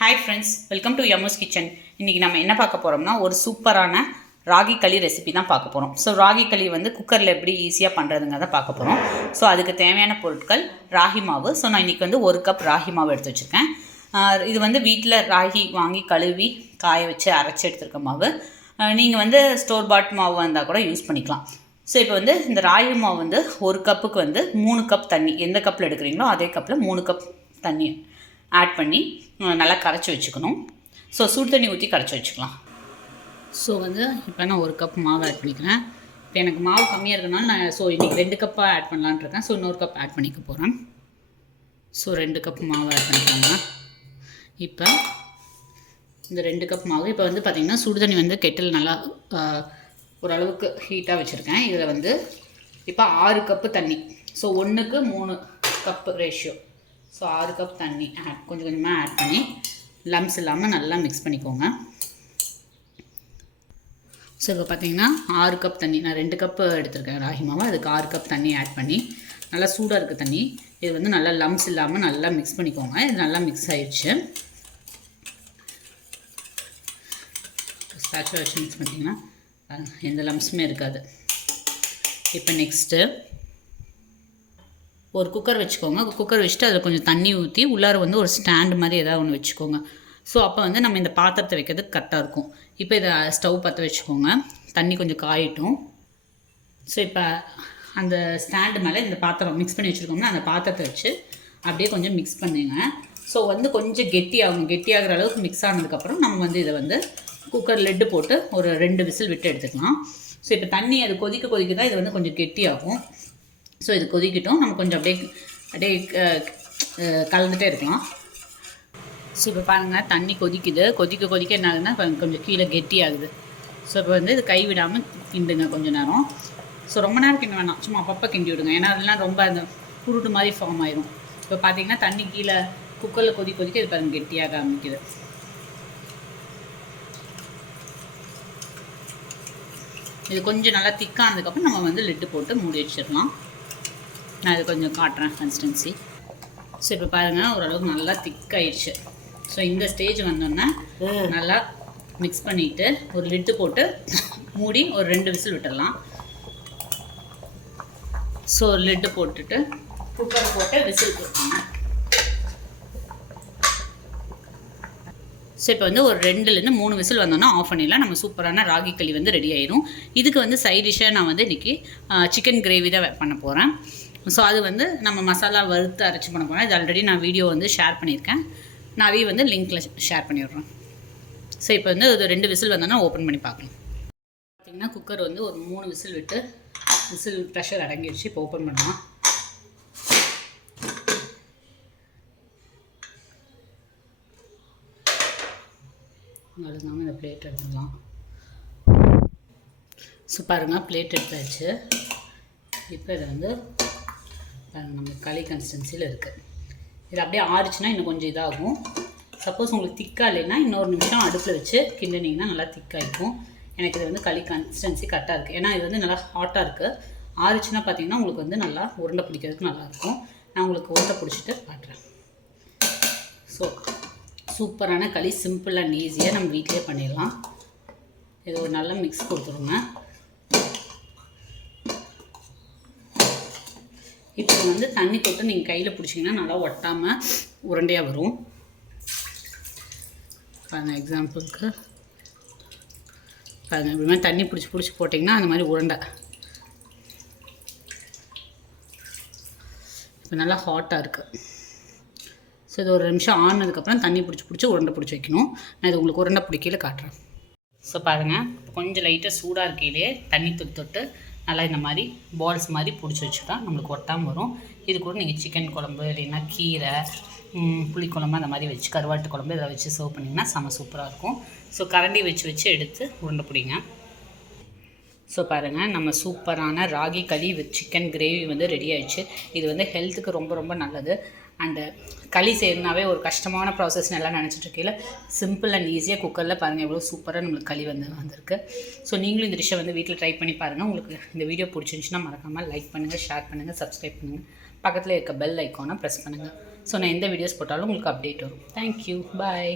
Hi friends, welcome to Yamu's kitchen. இன்றைக்கி நம்ம என்ன பார்க்க போகிறோம்னா ஒரு சூப்பரான ராகி களி ரெசிபி தான் பார்க்க போகிறோம். ஸோ ராகி களி வந்து குக்கரில் எப்படி ஈஸியாக பண்ணுறதுங்கிறத பார்க்க போகிறோம். ஸோ அதுக்கு தேவையான பொருட்கள் ராகி மாவு. ஸோ நான் இன்றைக்கி வந்து 1 கப் ராகி மாவு எடுத்து வச்சுருக்கேன். இது வந்து வீட்டில் ராகி வாங்கி கழுவி காய வச்சு அரைச்சி எடுத்துருக்க மாவு. நீங்கள் வந்து ஸ்டோர் பாட் மாவு வந்தால் கூட யூஸ் பண்ணிக்கலாம். ஸோ இப்போ வந்து இந்த ராகி மாவு வந்து 1 கப்புக்கு வந்து 3 கப் தண்ணி, எந்த கப்பில் எடுக்கிறீங்களோ அதே கப்பில் 3 கப் தண்ணி ஆட் பண்ணி நல்லா கரைச்சி வச்சுக்கணும். ஸோ சுடு தண்ணி ஊற்றி கரைச்சி வச்சுக்கலாம். ஸோ வந்து இப்போ நான் 1 கப் மாவு ஆட் பண்ணிக்கிறேன். இப்போ எனக்கு மாவு கம்மியாக இருக்கனால நான் இன்றைக்கி 2 கப்பாக ஆட் பண்ணலான்னு இருக்கேன். ஸோ இன்னொரு கப் ஆட் பண்ணிக்க போகிறேன். ஸோ 2 கப் மாவு ஆட் பண்ணிக்கோங்க. இப்போ இந்த 2 கப் மாவு இப்போ வந்து பார்த்திங்கன்னா சுடு தண்ணி வந்து கெட்டில் நல்லா ஓரளவுக்கு ஹீட்டாக வச்சுருக்கேன். இதில் வந்து இப்போ 6 கப்பு தண்ணி. ஸோ 1க்கு 3 கப்பு ரேஷியோ. ஸோ 6 கப் தண்ணி கொஞ்சம் கொஞ்சமாக ஆட் பண்ணி லம்ஸ் இல்லாமல் நல்லா மிக்ஸ் பண்ணிக்கோங்க. ஸோ இப்போ பார்த்தீங்கன்னா 6 கப் தண்ணி, நான் 2 கப்பு எடுத்திருக்கேன் ராகி மாவு, அதுக்கு 6 கப் தண்ணி ஆட் பண்ணி நல்லா சூடாக இருக்குது தண்ணி. இது வந்து நல்லா லம்ஸ் இல்லாமல் நல்லா மிக்ஸ் பண்ணிக்கோங்க. இது நல்லா மிக்ஸ் ஆயிடுச்சு. ஸ்பேச்சுலா வச்சு மிக்ஸ் பண்ணிங்கன்னா எந்த லம்ஸுமே இருக்காது. இப்போ நெக்ஸ்ட்டு ஒரு குக்கர் வச்சுக்கோங்க. குக்கர் வச்சுட்டு அதில் கொஞ்சம் தண்ணி ஊற்றி உள்ளார வந்து ஒரு ஸ்டாண்டு மாதிரி ஏதாவது ஒன்று வச்சுக்கோங்க. ஸோ அப்போ வந்து நம்ம இந்த பாத்திரத்தை வைக்கிறதுக்கு கரெக்டாக இருக்கும். இப்போ இதை ஸ்டவ் பற்ற வச்சுக்கோங்க. தண்ணி கொஞ்சம் காயட்டும். ஸோ இப்போ அந்த ஸ்டாண்டு மேலே இந்த பாத்திரம் மிக்ஸ் பண்ணி வச்சுருக்கோம்னா அந்த பாத்திரத்தை வச்சு அப்படியே கொஞ்சம் மிக்ஸ் பண்ணுங்க. ஸோ வந்து கொஞ்சம் கெட்டியாகிற அளவுக்கு மிக்ஸ் ஆனதுக்கப்புறம் நம்ம வந்து இதை வந்து குக்கர் லெட்டு போட்டு ஒரு 2 விசில் விட்டு எடுத்துக்கலாம். ஸோ இப்போ தண்ணி அது கொதிக்க தான் இது வந்து கொஞ்சம் கெட்டியாகும். ஸோ இது கொதிக்கட்டும். நம்ம கொஞ்சம் அப்படியே கலந்துகிட்டே இருக்கலாம். ஸோ இப்போ பாருங்கள், தண்ணி கொதிக்க என்ன ஆகுதுன்னா கொஞ்சம் கீழே கெட்டியாகுது. ஸோ இப்போ வந்து இது கைவிடாமல் கிண்டுங்க கொஞ்சம் நேரம். ஸோ ரொம்ப நேரம் கிண்ட வேணாம், சும்மா அப்பப்போ கிண்டி விடுங்க. ஏன்னா அதெல்லாம் ரொம்ப அந்த புருட்டு மாதிரி ஃபார்ம் ஆயிரும். இப்போ பார்த்தீங்கன்னா தண்ணி கீழே குக்கரில் கொதிக்க இது பாருங்கள் கெட்டியாக ஆரம்பிக்குது. இது கொஞ்சம் நல்லா திக்கானதுக்கப்புறம் நம்ம வந்து லிட்டு போட்டு மூடி வச்சிடலாம். நான் இது கொஞ்சம் காட்டுறேன் கன்சிஸ்டன்சி. ஸோ இப்போ பாருங்கள் ஓரளவுக்கு நல்லா திக்காயிடுச்சு. ஸோ இந்த ஸ்டேஜ் வந்தோன்னா நல்லா மிக்ஸ் பண்ணிவிட்டு ஒரு லிட்டு போட்டு மூடி ஒரு 2 விசில் விட்டுடலாம். ஸோ ஒரு லிட்டு போட்டுட்டு குக்கர் போட்டு விசில் போட்டுங்க. ஸோ இப்போ வந்து ஒரு 2லேருந்து 3 விசில் வந்தோன்னா ஆஃப் பண்ணிடலாம். நம்ம சூப்பரான ராகி களி வந்து ரெடி ஆயிடும். இதுக்கு வந்து சைட் டிஷ்ஷாக நான் வந்து இன்றைக்கி சிக்கன் கிரேவி தான் பண்ண போகிறேன். ஸோ அது வந்து நம்ம மசாலா வறுத்து அரைச்சி பண்ண போகிறேன். இது ஆல்ரெடி நான் வீடியோ வந்து ஷேர் பண்ணியிருக்கேன். நான் அதையும் வந்து லிங்க்கில் ஷேர் பண்ணிவிட்றேன். ஸோ இப்போ வந்து ஒரு 2 விசில் வந்தோன்னா ஓப்பன் பண்ணி பார்க்கலாம். பார்த்திங்கன்னா குக்கர் வந்து ஒரு 3 விசில் விட்டு விசில் ப்ரெஷர் அடங்கிடுச்சு. இப்போ ஓப்பன் பண்ணலாம். அதுதாங்க இந்த பிளேட் எடுத்துக்கலாம். ஸோ பாருங்கள், பிளேட் எடுத்தாச்சு. இப்போ இதை வந்து நம்ம களி கன்சிஸ்டன்சியில் இருக்குது. இது அப்படியே ஆறிச்சுன்னா இன்னும் கொஞ்சம் இதாகும். சப்போஸ் உங்களுக்கு திக்காக இல்லைன்னா இன்னொரு நிமிஷம் அடுப்பில் வச்சு கிண்டினீங்கன்னா நல்லா திக்காகிக்கும். எனக்கு இது வந்து களி கன்சிஸ்டன்சி கரெக்டாக இருக்குது. ஏன்னா இது வந்து நல்லா ஹாட்டாக இருக்குது. ஆறிச்சுன்னா பார்த்திங்கன்னா உங்களுக்கு வந்து நல்லா உருண்டை பிடிக்கிறதுக்கு நல்லாயிருக்கும். நான் உங்களுக்கு உருண்டை பிடிச்சிட்டு காட்டுறேன். ஸோ சூப்பரான களி சிம்பிள் அண்ட் ஈஸியாக நம்ம வீட்டிலே பண்ணிடலாம். இது ஒரு நல்ல மிக்ஸ் கொடுத்துருங்க. இப்போ வந்து தண்ணி தொட்டு நீங்கள் கையில் பிடிச்சிங்கன்னா நல்லா ஒட்டாமல் உருண்டையாக வரும். பாருங்கள், எக்ஸாம்பிளுக்கு பாருங்கள், இப்படி மாதிரி தண்ணி பிடிச்சி போட்டிங்கன்னா அந்த மாதிரி உருண்டை. இப்போ நல்லா ஹாட்டாக இருக்குது. ஸோ இது ஒரு நிமிஷம் ஆனதுக்கப்புறம் தண்ணி பிடிச்சி உருண்டை பிடிச்சி வைக்கணும். நான் இது உங்களுக்கு உருண்டை பிடிக்கையில காட்டுறேன். ஸோ பாருங்கள், கொஞ்சம் லைட்டாக சூடாக இருக்கையிலே தண்ணி தொட்டு நல்லா இந்த மாதிரி பால்ஸ் மாதிரி பிடிச்சி வச்சுட்டா நம்மளுக்கு ஒட்டாமல் வரும். இது கூட நீங்கள் சிக்கன் குழம்பு இல்லைன்னா கீரை, புளிக்குழம்பு அந்த மாதிரி வச்சு கருவாட்டு குழம்பு இதை வச்சு சர்வ் பண்ணிங்கன்னா செம சூப்பராக இருக்கும். ஸோ கரண்டி வச்சு எடுத்து உருண்டை பிடிங்க. ஸோ பாருங்கள், நம்ம சூப்பரான ராகி களி வித் சிக்கன் கிரேவி வந்து ரெடி ஆகிடுச்சு. இது வந்து ஹெல்த்துக்கு ரொம்ப ரொம்ப நல்லது. அண்டு களி செய்யணுனாவே ஒரு கஷ்டமான ப்ராசஸ்ன்னு எல்லாம் நினச்சிட்ருக்கையில் சிம்பிள் அண்ட் ஈஸியாக குக்கரில் பாருங்கள் எவ்வளோ சூப்பராக நம்மளுக்கு களி வந்திருக்கு. ஸோ நீங்களும் இந்த டிஷ்ஷை வந்து வீட்டில் ட்ரை பண்ணி பாருங்கள். உங்களுக்கு இந்த வீடியோ பிடிச்சிருந்துச்சுன்னா மறக்காமல் லைக் பண்ணுங்கள், ஷேர் பண்ணுங்கள், சப்ஸ்கிரைப் பண்ணுங்கள். பக்கத்தில் இருக்க பெல் ஐக்கானை ப்ரெஸ் பண்ணுங்கள். ஸோ நான் எந்த வீடியோஸ் போட்டாலும் உங்களுக்கு அப்டேட் வரும். தேங்க்யூ, பாய்.